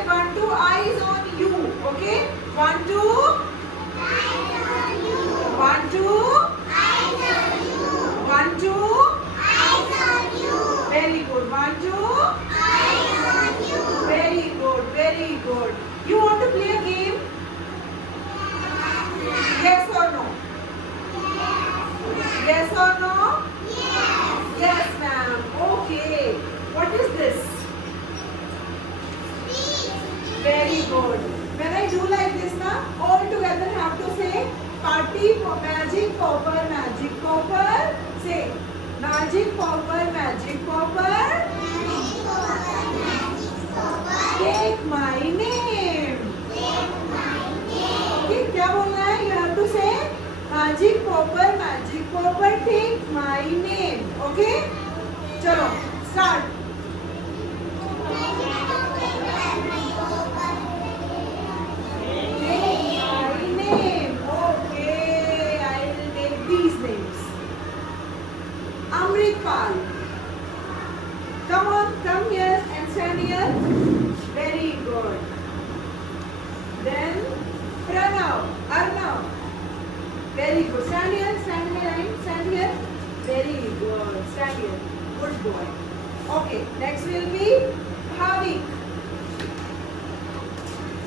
say 1, 2, eyes on you. Okay? 1, 2. 1, 2. 1, 2. Very good. 1, 2. Very good. Very good. You want to play a game? Yes or no? Yes or no? Yes, ma'am. Okay. What is this? Very good. When I do like this, na, all together have to say party magic popper, magic popper. Say magic popper, magic popper. Take my name. Okay, क्या बोलना है? You have to say magic popper, take my name. Okay? चलो, start. Amritpal. Come on, come here and stand here. Very good. Then Pranav, Arnav. Very good. Stand here, stand in the line, stand here. Very good. Stand here. Good boy. Okay, next will be Bhavik.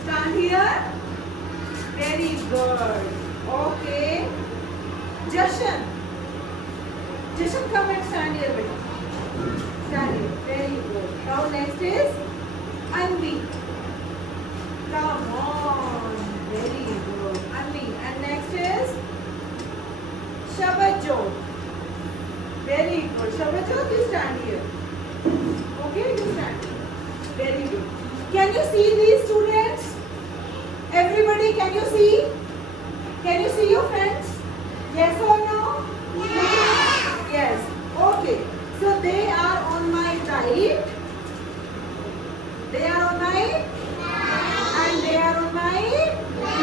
Stand here. Very good. Okay. Jashan. Jashan, come and stand here, beta. Stand here. Very good. Now next is Anvi. Come on. Very good. Anvi. And next is Shabajot. Very good. Shabajot, you stand here. Okay, you stand. Very good. Can you see these students? Everybody, can you see? Can you see your friends? Yes or no? Yes. Okay. So they are on my right. They are on my and they are on my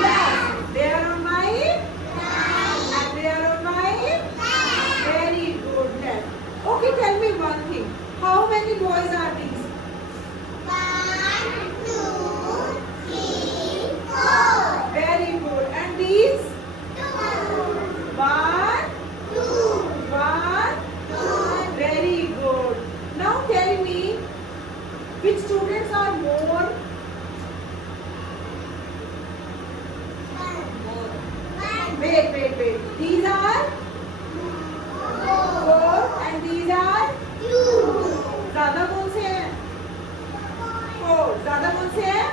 left. They are on my and they are on my very good left. Okay, tell me one thing. How many boys are these? 1, 2, 3, 4. Very good. And these? 2, 1, 2, 1. 2. Very good. Now tell me, which students are more? Wait. These are 4 and these are 2. ज़्यादा कौन से हैं? 4. ज़्यादा कौन से हैं?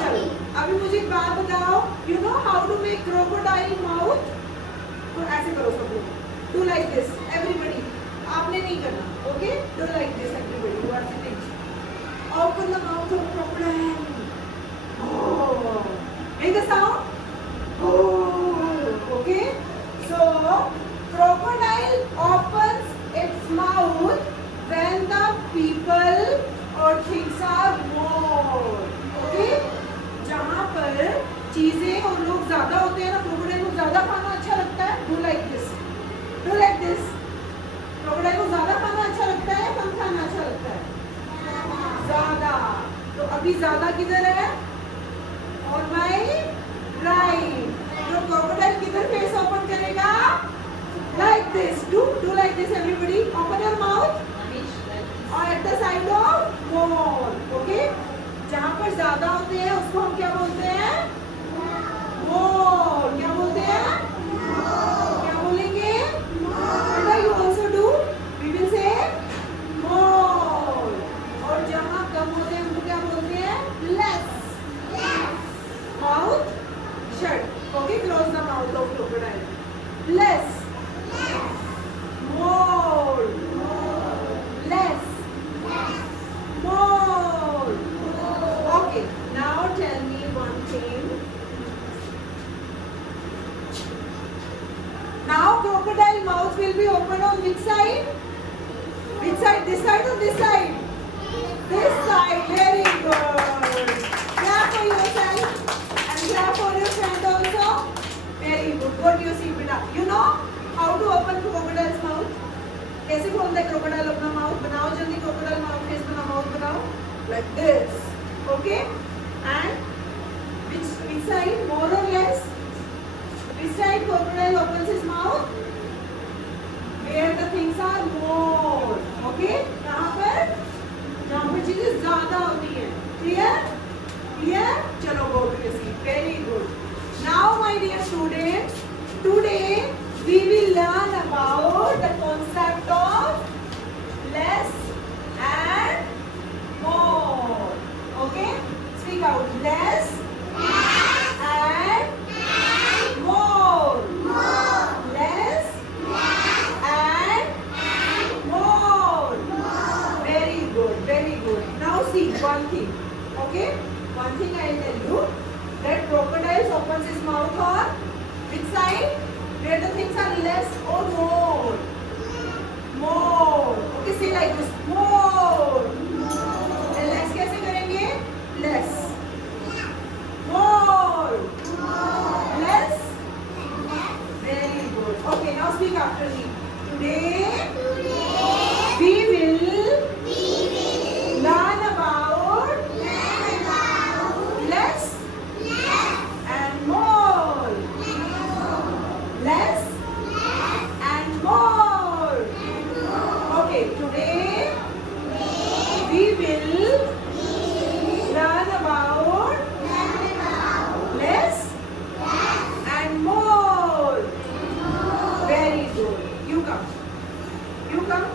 चलो, अभी मुझे एक बात बताओ. You know how to make crocodile mouth? तो ऐसे करो सब लोग. Do like this, everybody. आपने नहीं करना, okay? Do like this, everybody. You are sitting. Open the mouth of crocodile. Oh, make the sound. Oh, okay. So crocodile opens its mouth when the people or things are more. Okay? जहाँ पर चीजें और लोग ज्यादा होते हैं ना, crocodile को ज्यादा खाना अच्छा लगता है. Do like this. Do like this. crocodile को ज्यादा खाना अच्छा लगता है, कम खाना अच्छा लगता है? ज्यादा. तो अभी ज्यादा किधर है? On my right. तो crocodile किधर face open करेगा? Like this. Do like this, everybody. Open your mouth. और at the side of more. Okay? जहाँ पर ज्यादा होते हैं उसको हम क्या बोलते हैं? More. क्या बोलते हैं? क्या बोलेंगे? बेटा, you also do. We will say more. और जहाँ कम होते हैं उनको क्या बोलते हैं? Less. Mouth shut. Okay, close the mouth of crocodile. Less. More. Less. More. Okay, now tell me one thing. Now crocodile mouth will be open on which side? Which side? This side or this side? This side. Very good. Clap for yourself and clap for your friend also. Very good. What do you see, beta? You know how to open crocodile's mouth? कैसे खोलते हैं crocodile अपना mouth? बनाओ जल्दी crocodile mouth face बनाओ, mouth बनाओ. Like this. Okay. Okay? And which side? More or less? Which side crocodile opens his mouth? Where the things are more. Okay? कहाँ पर? जहाँ पर चीजें ज़्यादा होती हैं. Clear? Clear? चलो go to your seat. Very good. Now, my dear students, today we will learn about the concept of less and more. Okay? Speak out. Less and more. Less and more. Very good. Very good. Now see one thing. Okay? One thing I will tell you. That crocodiles opens his mouth on which side? Where the things are less or more? More. Okay, say like this. More. And less कैसे करेंगे? Less. More. Less. Very good. Okay, now speak after me. Today we will learn about less and more. Less and more. Okay, today we will learn about less and more. Very good. You come. You come.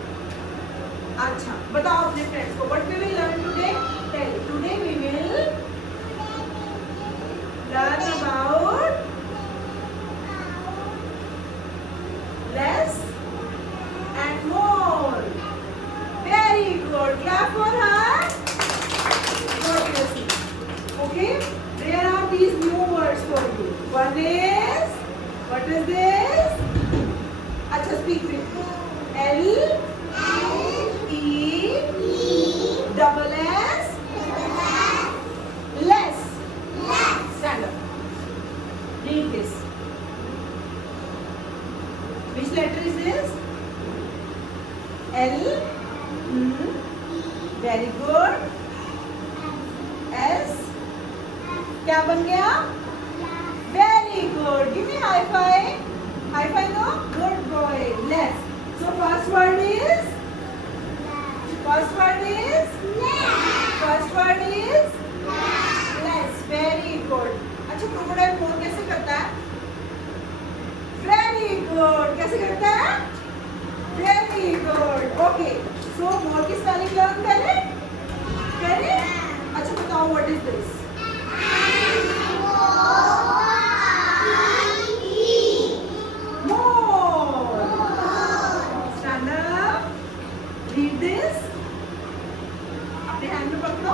अच्छा बताओ अपने friends को what we will learn today? Tell. Today we will learn about less and more. Very good. Clap for her. Go to your seat. Okay? There are these new words for you. One is, what is this? अच्छा speak with me. L E double S less. Stand up. Read this. Which letter is this? L. Very good. S. क्या बन गया? Very good. Give me high five. High five no? Good boy. Less. So first word is? First word is? First word is? Less. Very good. अच्छा crocodile more कैसे करता है? Very good. कैसे करता है? Very good. Okay. So more की spelling learn करें? करें? अच्छा बताओ what is this? More. Stand up. Read this. अपने hand में पकड़ो.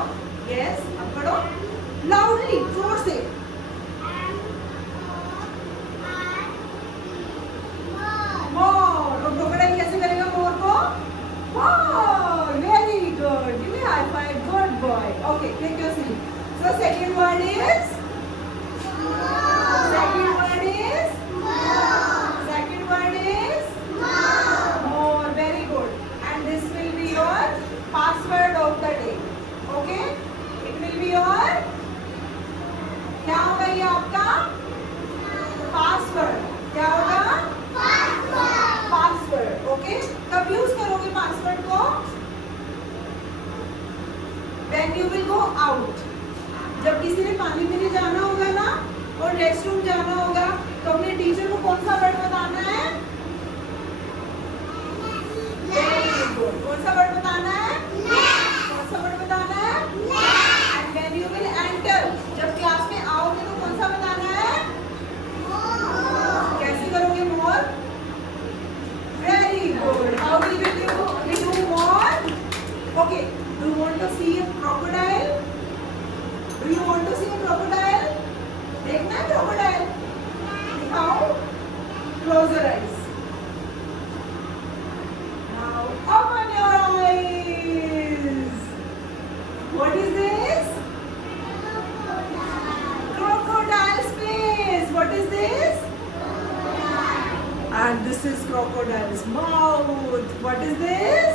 Yes. अब पढ़ो. Loudly. जोर से. More. तो crocodile कैसे करेगा more को? More. Very good. Give me high five. Good boy. Okay. Take your seat. So second word is? Second word is? Second word is? More. Very good. And this will be your password of the day. Okay? It will be your? क्या होगा ये आपका? Password. क्या होगा? Password. Okay? कब use करोगे password को? When you will go out. जब किसी ने पानी पीने जाना होगा ना और रेस्टरूम जाना होगा तो अपने टीचर को कौन सा वर्ड बताना है? Very good. कौन सा वर्ड बताना है? कौन सा वर्ड बताना है? And when you will enter, जब क्लास में आओगे तो कौन सा बताना है? कैसे करोगे more? Very good. How will we do more? Okay. Do you want to see a crocodile? Do you want to see a crocodile? देखना है crocodile? दिखाओ. Close your eyes. Now open your eyes. What is this? Crocodile's face. What is this? And this is crocodile's mouth. What is this?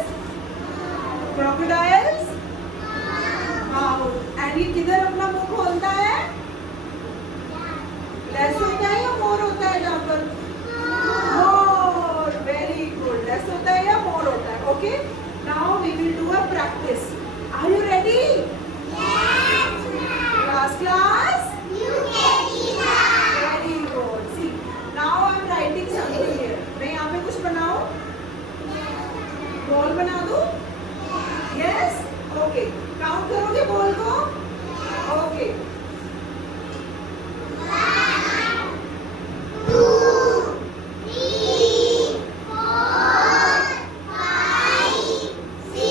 Crocodile's mouth. And ये किधर count करोगे ball को? Okay. 1, 2, 3, 4, 5, 6,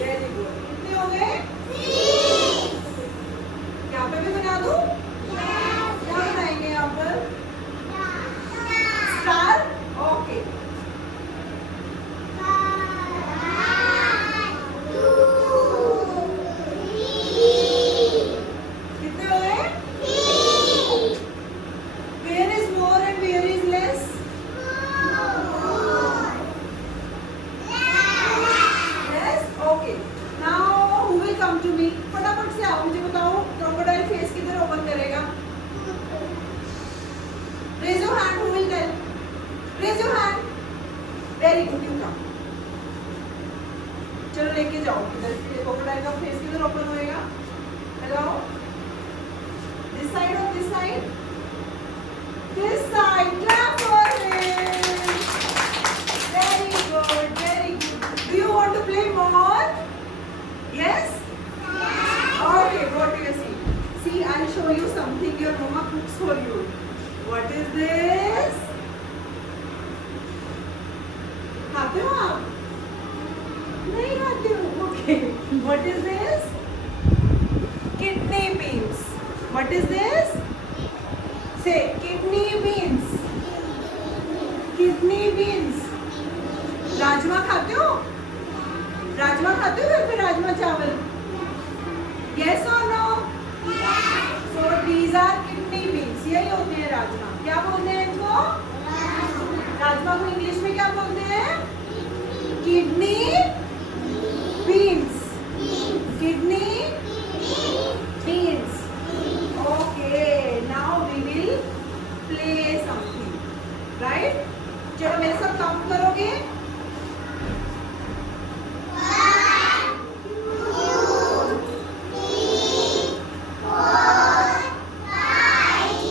very good. कितने हो गए? 6. यहाँ पे भी बना दूं? क्या बनाएंगे यहाँ पर? स्टार? ओके। 1, 2, 3, कितने हो गए? 3. Where is more and where is less? Yes? Okay. Now who will come to me? फटाफट से आओ, मुझे बताओ crocodile face किधर open करेगा? Raise your hand. Who will tell? Raise your hand. Very good. You come. चलो लेके जाओ किधर crocodile का face किधर open होएगा? Hello? This side or this side? This side. Clap for him. Very good. Very good. Do you want to play more? Yes? Okay, go to your seat. See, I'll show you something your mama cooks for you. What is this? खाते हो आप? नहीं खाते हो? Okay. What is this? Kidney beans. What is this? Say kidney beans. Kidney beans. Rajma खाते हो? राजमा खाते हो घर पे राजमा चावल? Yes or no? So these are kidney beans. यही होते हैं राजमा. क्या बोलते हैं इनको? राजमा को इंग्लिश में क्या बोलते हैं? Kidney beans. Kidney beans. Okay. Now we will play something. Right? चलो मेरे साथ काउंट करोगे? 1, 2, 3, 4, 5,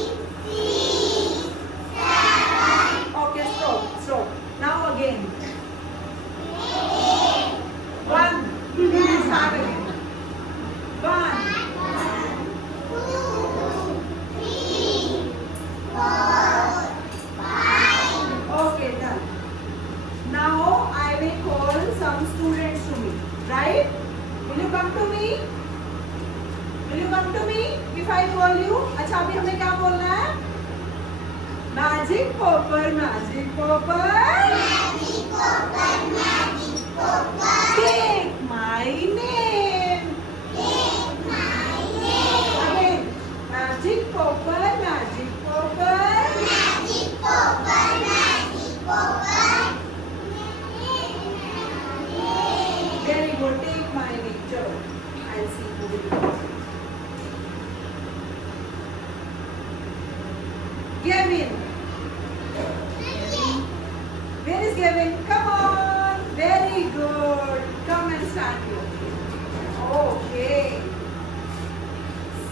6, 7. Okay, stop. Now again. 1. Start again. 1. 2, 3, 4, 5. Okay, done. Now I will call some students to me. Right? Will you come to me? Will you come to me if I call you? अच्छा अभी हमें क्या बोलना है? Magic popper, magic popper. Magic popper, magic popper. Take my name. Take my name. Again. Magic popper, magic popper. Magic popper, magic popper. Very good. Take my name. चलो. I'll see who will do it. Gavin. Where is Gavin? Come on. Very good. Come and start here. Okay.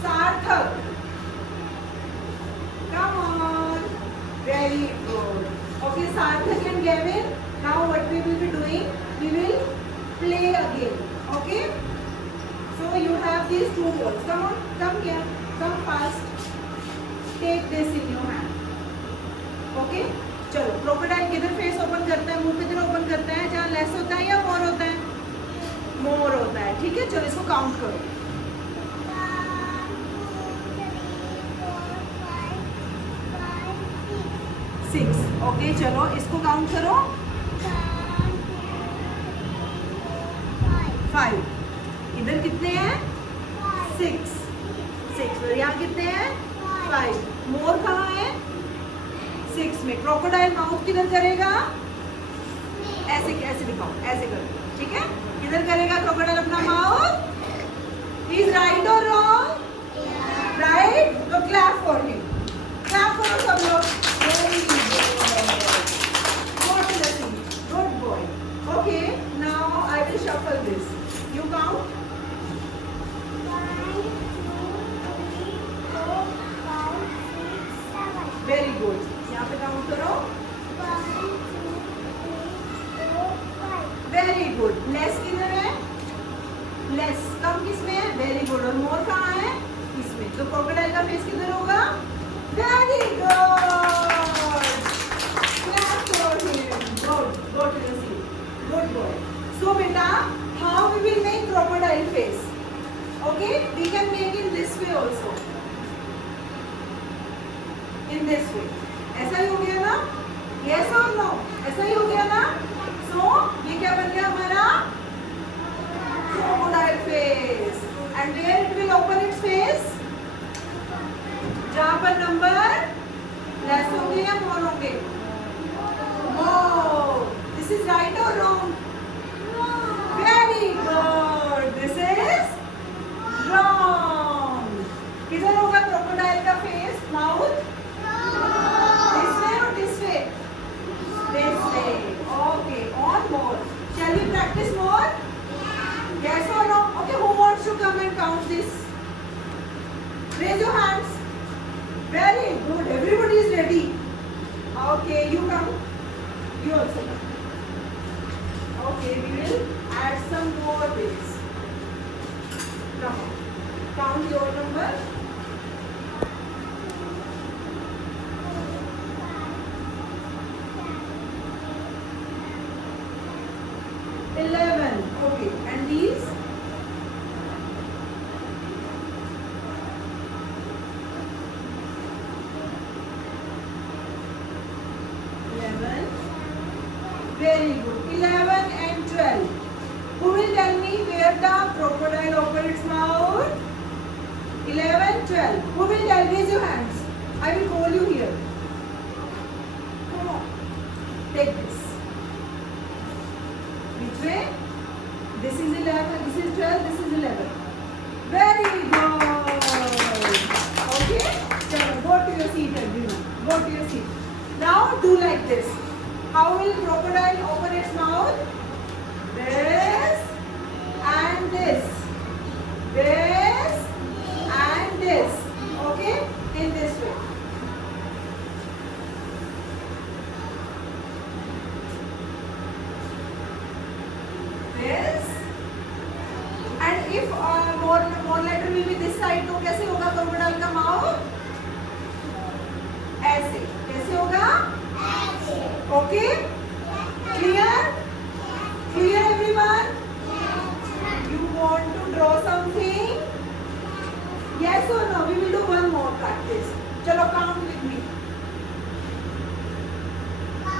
Sarthak. Come on. Very good. Okay, Sarthak and Gavin. Now what we will be doing? We will play again. Okay? So you have these two balls. Come on. Come here. Come fast. Take this in your hand. Okay? चलो crocodile किधर face open करता है, मुंह किधर open करता है, जहाँ less होता है या मोर होता है? मोर होता है. ठीक है, चलो इसको काउंट करो. 6. ओके, चलो इसको काउंट करो. 5. इधर कितने हैं? 6. 6. और यहाँ कितने हैं? 5. मोर कहाँ है? 6 में. क्रोकोडाइल माउथ किधर करेगा? ऐसे ऐसे दिखाओ, ऐसे करो. ठीक है, किधर करेगा क्रोकोडाइल अपना माउथ? इज राइट और रॉन्ग? राइट. तो क्लैप फॉर हिम. क्लैप करो सब लोग. Very good. Go to the seat. Good boy. Okay, now I will shuffle this. You count. 1, 2, 3, 4, 5, 6, 7. Very good. यहाँ पे काउंट करो. 1, 2, 3, 4, 5. Very good. लेस किधर है? लेस. किस में है? Very good. और मोर कहाँ है? इसमें। तो क्रोकोडाइल का फेस किधर होगा? Very good. Clap for him. Good. Go to your seat. Good boy. So बेटा, how we will make crocodile face? Okay, we can make in this way also. In this way. ऐसा ही हो गया ना? Yes or no? ऐसा ही हो गया ना? So ये क्या बन गया हमारा? Crocodile face. And where it will open its face? जहाँ पर नंबर less होंगे या more होंगे? More. This is right or wrong? Very good. This is wrong. किधर होगा क्रोकोडाइल का face? Mouth? This way or this way? This way. Okay. On more. Shall we practice more? Yes or no? Okay. Who wants to come and count this? Raise your hands. Very good. Everybody is ready. Okay. You come. You also come. Okay. We will add some more bits. Come on. Count your number. Eleven. Okay. And these? Very good. 11 and 12. Who will tell me where the crocodile opened its mouth? 11, 12. Who will tell? Raise your hands. I will call you here. Come on. Take this. Which way? This is 11, this is 12, this is 11. Very good. Okay? Chalo, go to your seat everyone. Go to your seat. Now do like this. How will crocodile open its mouth? This and this. This and this. Okay? In this way. This. And if more letter will be this side, तो कैसे होगा crocodile का mouth? ऐसे. कैसे होगा? Okay? Clear? Clear everyone? You want to draw something? Yes or no? We will do one more practice. Chalo, count with me. 1,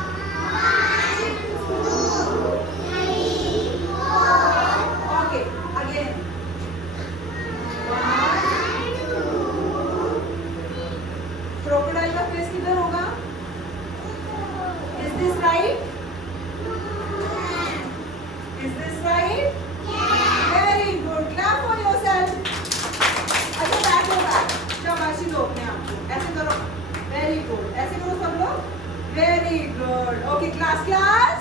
2, 3, 4. Okay, again. 1, 2. Crocodile का face किधर होगा? Is this right? Is this right? Very good. Clap for yourself. अच्छा बैठो बैठ. शाबाशी दो अपने आप को. ऐसे करो. Very good. ऐसे करो सब लोग. Very good. Okay, class. Class.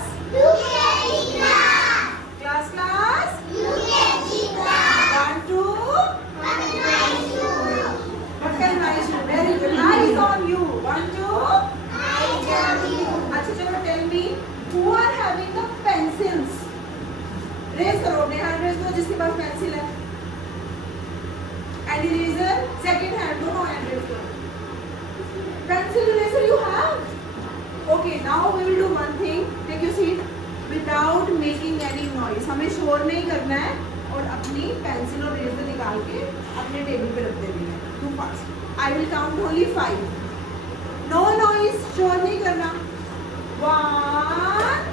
Class. 1, 2. What can I show? Very good. Eyes on you. 1, 2. अच्छा चलो tell me who are having the pencils? Raise करो अपने hand raise करो जिसके पास pencil है. And eraser second hand दोनों hand raise करो. Pencil eraser you have? Okay, now we will do one thing. Take your seat without making any noise. हमें शोर नहीं करना है और अपनी pencil और eraser निकाल के अपने टेबल पे रख देनी है. Too fast. I will count only 5. No noise. शोर नहीं करना. 1.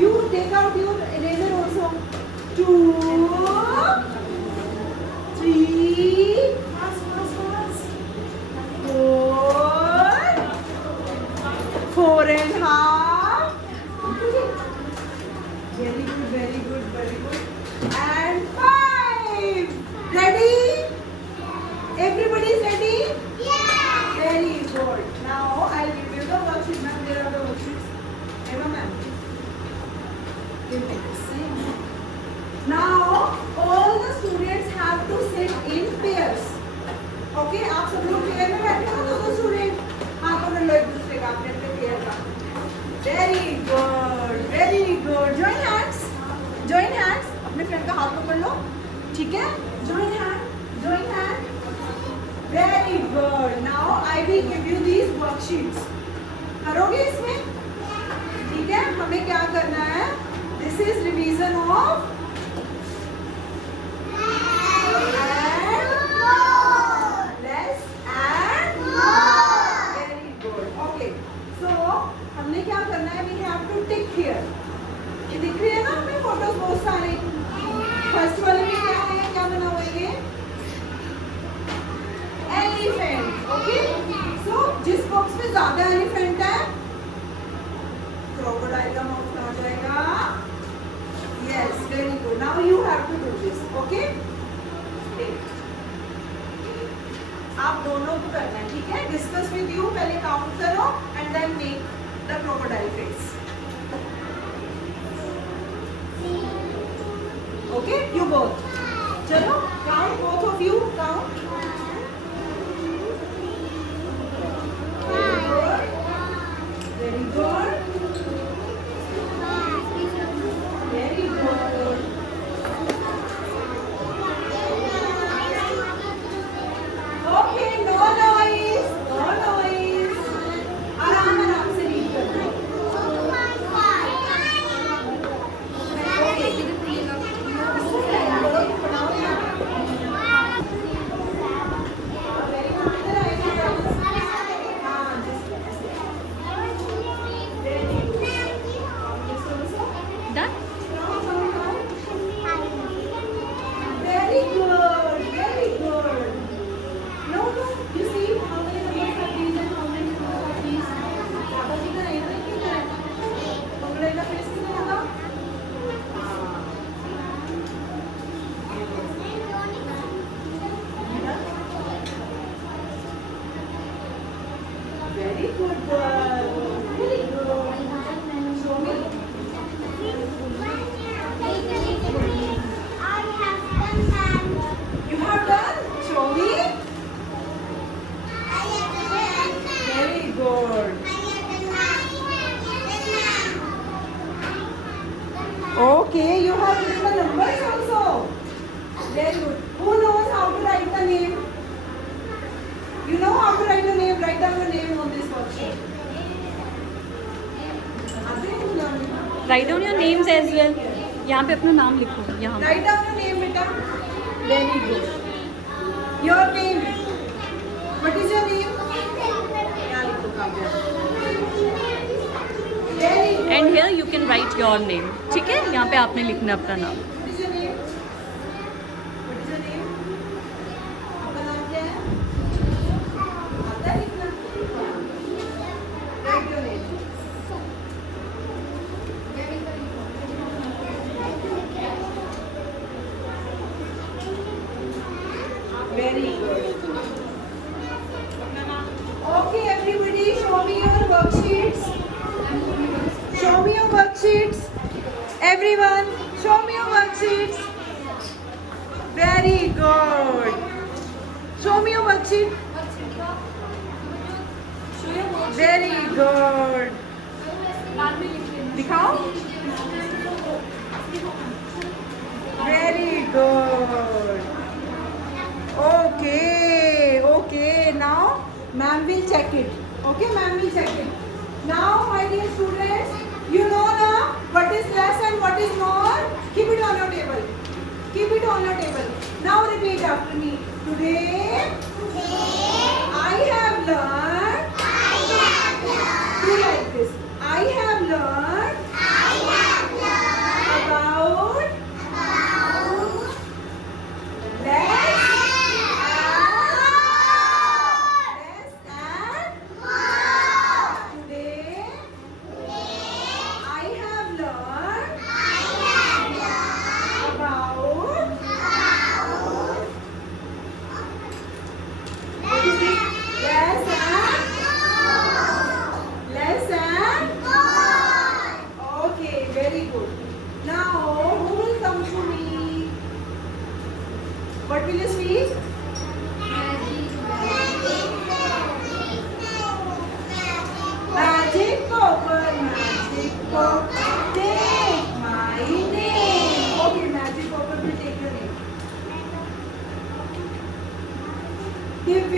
You take out your eraser also. 2, 3, 4 and half. Very good, very good, very good. And 5. Ready? Everybody is ready? Very good. Now I'll give you the worksheet. Ma'am, there are the worksheets. Emma ma'am. You take the same. Now all the students have to sit in pairs. Okay? आप सब लोग pair में बैठे हो तो student हाँ पकड़ लो एक दूसरे का अपने अपने पेयर का. Very good. Very good. Join hands. Join hands. अपने फ्रेंड का हाथ पकड़ लो, ठीक है? Join hand, join hand. Very good. Now I will give you these worksheets. करोगे इसमें? ठीक है? हमें क्या करना है? This is revision of less and more. Very good. Okay. So हमने क्या करना है? We have to tick here. ये दिख रही है ना अपने फोटोज बहुत सारे. फर्स्ट वाले में क्या है? क्या बना हुआ है ये? एलिफेंट. ओके. सो जिस बॉक्स में ज्यादा एलिफेंट है क्रोकोडाइल का माउथ आ जाएगा. Yes, very good. Now you have to do this. Okay. आप दोनों को करना है, ठीक है? Discuss with you. पहले काउंट करो and then make the crocodile face. Okay, you both. चलो count, both of you count. Very good. Very good. Okay, no noise. No noise. आराम आराम से रीड करो. Done? Very good, very good. No, no, you see how many numbers are these and how many numbers are these? Papa जी का नहीं ना क्यों है? Crocodile का फेस कितना होगा? Very good girl. Very good. Show me. You have done? Show me. Very good. Okay, you have written the numbers also. Very good. Who knows how to write the name? You know how to write the name? Write down the name on this worksheet. Write down your names as well. यहाँ पे अपना नाम लिखो यहाँ. Write down your name, beta. Very good. Your name. What is your name? यहाँ लिखो Kavya. Very good. And here you can write your name. ठीक है? यहाँ पे आपने लिखना अपना नाम. What is your name? What is your name? आपका नाम क्या है? आता है लिखना? Write your name. Very good. Okay, everybody, show me your worksheets. Show me your worksheets. Everyone, show me your worksheets. Very good. Show me your worksheet. Very good. दिखाओ. Very good. Okay, okay. Now, ma'am will check it. Okay, ma'am will check it. Now, my dear students, you know now what is less and what is more. Keep it on your table. Keep it on your table. Now repeat after me. Today, I have learned. Do like this. I have learned about less and today I have learned about what is this? Less and okay, very good. Now who will come to me? What will you speak? Magic paper, take my name. Okay, magic paper.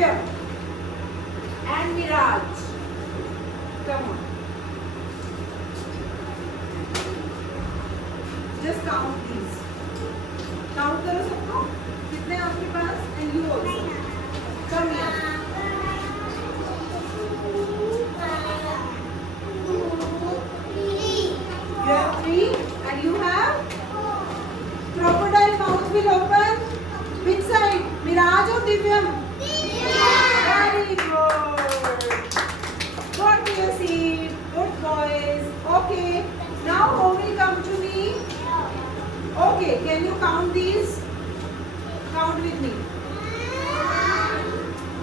Divyam and Miraj. Come on. Just count these. Count करो सबको. कितने हैं आपके पास? And you also. Come here. You have 3 and you have crocodile mouth will open. Which side? Miraj or Divyam? Very good. Go to your seat. Good boys. Okay. Now who will come to me? Okay. Can you count these? Count with me.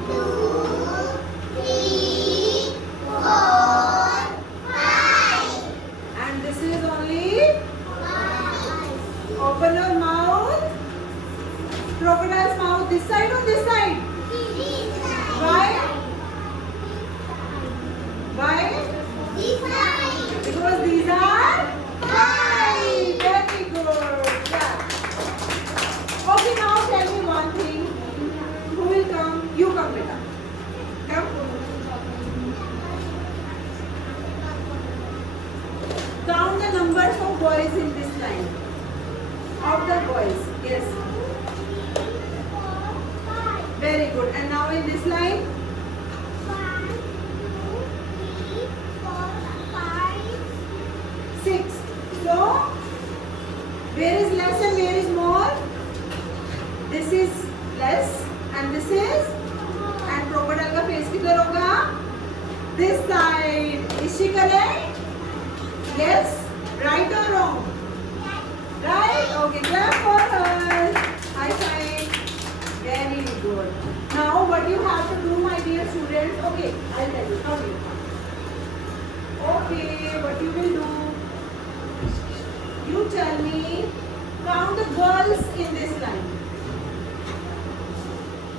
2, 3, 4, 5. And this is only open your mouth. Crocodile's mouth this side or this side? Why? Why? Because these are 5. Very good. Yeah. Okay, now tell me one thing. Who will come? You come, beta. Come. Count the numbers of boys in this line. Of the boys. Yes. Very good. And now in this line? 6. So, where is less and where is more? This is less and this is, and crocodile का face किधर होगा? This side. Is she correct? Yes. Right or wrong? Right? Okay. Clap for her. High five. Very good. Now what you have to do, my dear students? Okay. I'll tell you. Come here. Okay. What you will do? You tell me, count the girls in this line.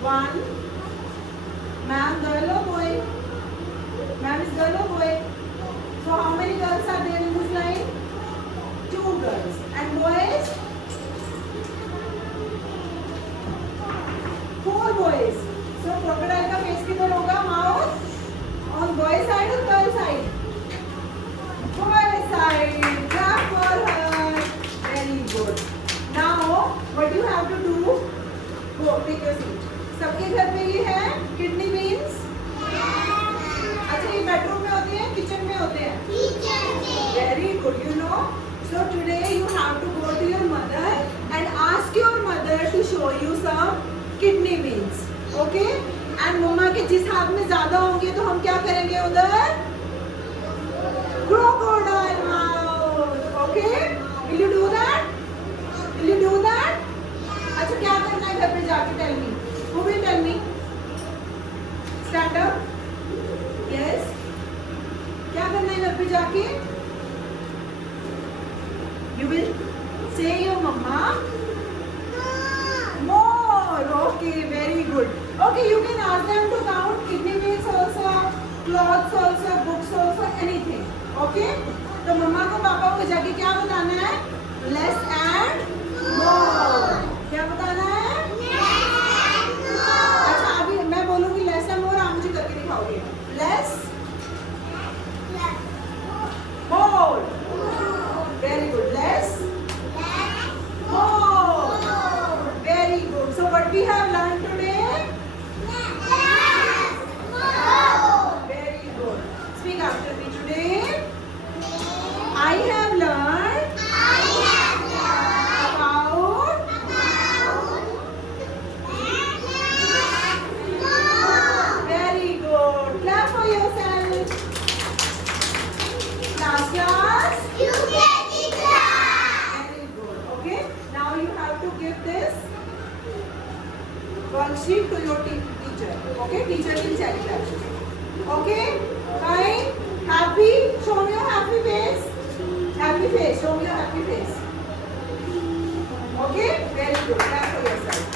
1. Ma'am, girl or boy? Ma'am is girl or boy? So how many girls are there in this line? 2 girls. And boys? 4 boys. So crocodile का face किधर होगा? Mouth? On boy side or girl side? Boy side. Clap for her. Very good. Now, what you have to do? Go, take your seat. सबके घर में ये है kidney beans? अच्छा, ये बेडरूम में होते हैं, किचन में होते हैं? Very good. You know. So today you have to go to your mother and ask your mother to show you some kidney beans. Okay? And मम्मा के जिस हाथ में ज्यादा होंगे तो हम क्या करेंगे उधर? Crocodile mouth. Okay? Will you do that? Will you do that? अच्छा, क्या करना है घर पे जाके? Tell me. Who will tell me? Stand up. Yes. क्या करना है घर पे जाके? You will say your mama. More. Okay, very good. Okay, you can ask them to count kidney beans also, clothes also, books also, anything. Okay? तो मम्मा को पापा को जाके क्या बताना है? Less and more. क्या बताना है? अच्छा, अभी मैं बोलूँगी less and more, आप मुझे करके दिखाओगे. Less, more. Very good. Less, more. Very good. So what we have learned today? Very good. Speak after me today. I have learned about very good. Clap for yourself. Last class. Very good. Okay. Now you have to give this worksheet to your teacher. Okay. Teacher will check that. Okay. Fine. Happy. Show me your happy face. Happy face. Show me your happy face. Okay. Very good. Clap for yourself.